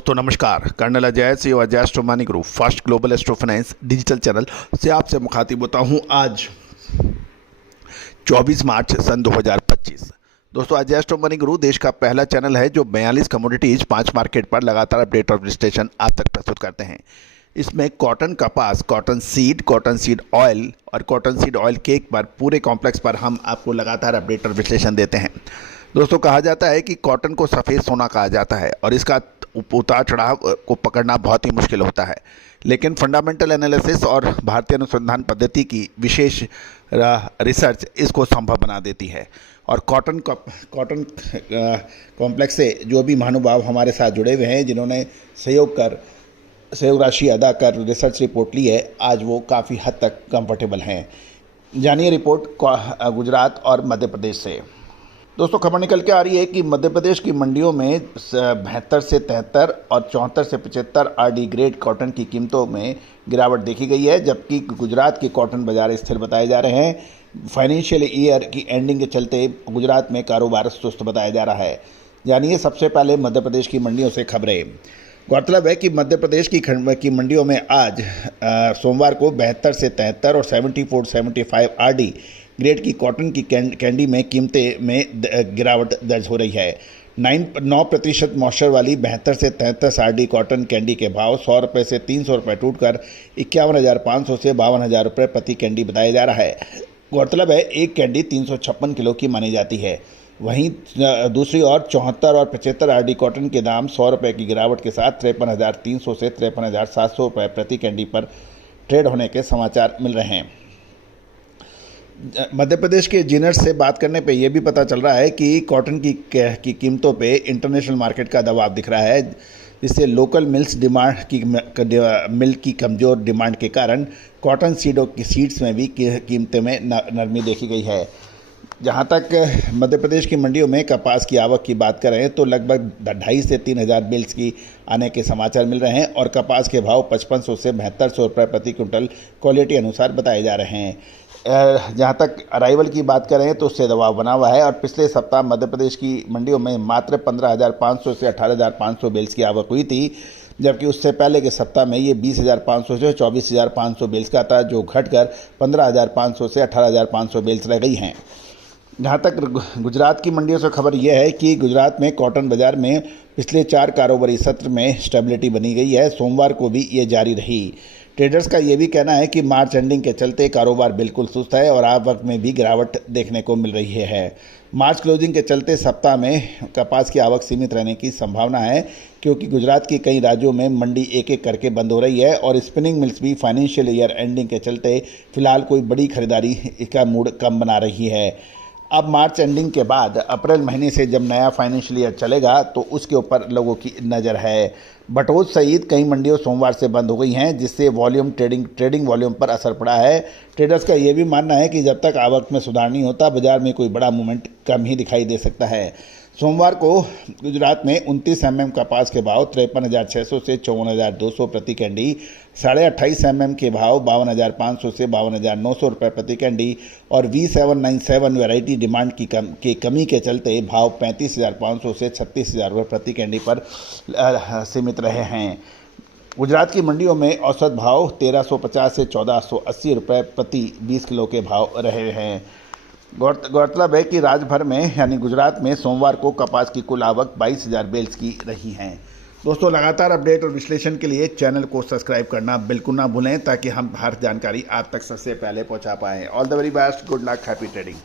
दोस्तों नमस्कार। कर्नल अजय से Ajay astro money group first global astro finance digital channel से आपसे मुखातिब होता हूं। आज 24 मार्च सन 2025। दोस्तों अजय एस्ट्रो मनी ग्रुप देश का पहला चैनल है जो 42 कमोडिटीज 5 मार्केट पर लगातार अपडेट और विश्लेषण आप तक प्रस्तुत करते हैं। इसमें कॉटन, कपास, कॉटन सीड ऑयल और कॉटन सीड ऑयल केक पर पूरे कॉम्प्लेक्स पर हम आपको लगातार अपडेट और विश्लेषण देते हैं। दोस्तों कहा जाता है कि कॉटन को सफ़ेद सोना कहा जाता है और इसका उतार चढ़ाव को पकड़ना बहुत ही मुश्किल होता है, लेकिन फंडामेंटल एनालिसिस और भारतीय अनुसंधान पद्धति की विशेष रिसर्च इसको संभव बना देती है। और कॉटन कॉम्प्लेक्स से जो भी महानुभाव हमारे साथ जुड़े हुए हैं, जिन्होंने सहयोग राशि अदा कर रिसर्च रिपोर्ट ली है, आज वो काफ़ी हद तक कंफर्टेबल हैं। जानिए रिपोर्ट गुजरात और मध्य प्रदेश से। दोस्तों खबर निकल के आ रही है कि मध्य प्रदेश की मंडियों में 72 से 73 और 74 से 75 आरडी ग्रेड कॉटन की कीमतों में गिरावट देखी गई है, जबकि गुजरात के कॉटन बाजार स्थिर बताए जा रहे हैं। फाइनेंशियल ईयर की एंडिंग के चलते गुजरात में कारोबार सुस्त बताया जा रहा है। जानिए सबसे पहले मध्य प्रदेश की मंडियों से खबरें। गौरतलब है कि मध्य प्रदेश की मंडियों में आज सोमवार को 72 से 73 और 74 से 75 आरडी ग्रेड की कॉटन की कैंडी में कीमतें में गिरावट दर्ज हो रही है। 9% मॉइस्चर वाली 72 से 73 आरडी कॉटन कैंडी के भाव 100 रुपये से 300 रुपये टूटकर 51,500 से 52,000 रुपये प्रति कैंडी बताया जा रहा है। गौरतलब है एक कैंडी 356 किलो की मानी जाती है। वहीं दूसरी ओर 74 और 75 आरडी कॉटन के दाम 100 रुपये की गिरावट के साथ 53,300 से 53,700 रुपये प्रति कैंडी पर ट्रेड होने के समाचार मिल रहे हैं। मध्य प्रदेश के जिनर्स से बात करने पे ये भी पता चल रहा है कि कॉटन की कीमतों पे इंटरनेशनल मार्केट का दबाव दिख रहा है, जिससे लोकल मिल की कमज़ोर डिमांड के कारण कॉटन सीड्स में भी कीमतों में नरमी देखी गई है। जहाँ तक मध्य प्रदेश की मंडियों में कपास की आवक की बात करें तो लगभग 2,500 से 3,000 बेल्स की आने के समाचार मिल रहे हैं और कपास के भाव 5500 से 7200 रुपये प्रति क्विंटल क्वालिटी अनुसार बताए जा रहे हैं। जहाँ तक अराइवल की बात करें तो उससे दबाव बना हुआ है और पिछले सप्ताह मध्य प्रदेश की मंडियों में मात्र 15,500 से 18,500 बेल्स की आवक हुई थी, जबकि उससे पहले के सप्ताह में ये 20,500 से 24,500 बेल्स का था, जो घटकर 15,500 से 18,500 बेल्स रह गई हैं। जहाँ तक गुजरात की मंडियों से खबर यह है कि गुजरात में कॉटन बाजार में पिछले 4 कारोबारी सत्र में स्टेबिलिटी बनी गई है। सोमवार को भी ये जारी रही। ट्रेडर्स का ये भी कहना है कि मार्च एंडिंग के चलते कारोबार बिल्कुल सुस्त है और आवक में भी गिरावट देखने को मिल रही है। मार्च क्लोजिंग के चलते सप्ताह में कपास की आवक सीमित रहने की संभावना है, क्योंकि गुजरात के कई राज्यों में मंडी एक एक करके बंद हो रही है और स्पिनिंग मिल्स भी फाइनेंशियल ईयर एंडिंग के चलते फिलहाल कोई बड़ी खरीदारी का मूड कम बना रही है। अब मार्च एंडिंग के बाद अप्रैल महीने से जब नया फाइनेंशियल ईयर चलेगा तो उसके ऊपर लोगों की नज़र है। बटोज सहित कई मंडियों सोमवार से बंद हो गई हैं, जिससे ट्रेडिंग वॉल्यूम पर असर पड़ा है। ट्रेडर्स का ये भी मानना है कि जब तक आवक में सुधार नहीं होता बाजार में कोई बड़ा मूवमेंट कम ही दिखाई दे सकता है। सोमवार को गुजरात में 29 mm कपास के भाव 53,600 से 54,200 प्रति कैंडी, 28.5 mm के भाव 52,500 से 52,900 रुपये प्रति कैंडी और V797 वैरायटी डिमांड की कमी के चलते भाव 35,500 से 36,000 रुपये प्रति कैंडी पर सीमित रहे हैं। गुजरात की मंडियों में औसत भाव 1,350 से 1,480 रुपये प्रति 20 किलो के भाव रहे हैं। गौरतलब है कि राज्य भर में यानी गुजरात में सोमवार को कपास की कुल आवक 22,000 बेल्स की रही हैं। दोस्तों लगातार अपडेट और विश्लेषण के लिए चैनल को सब्सक्राइब करना बिल्कुल ना भूलें, ताकि हम हर जानकारी आप तक सबसे पहले पहुंचा पाएं। All the very best, good luck, happy trading.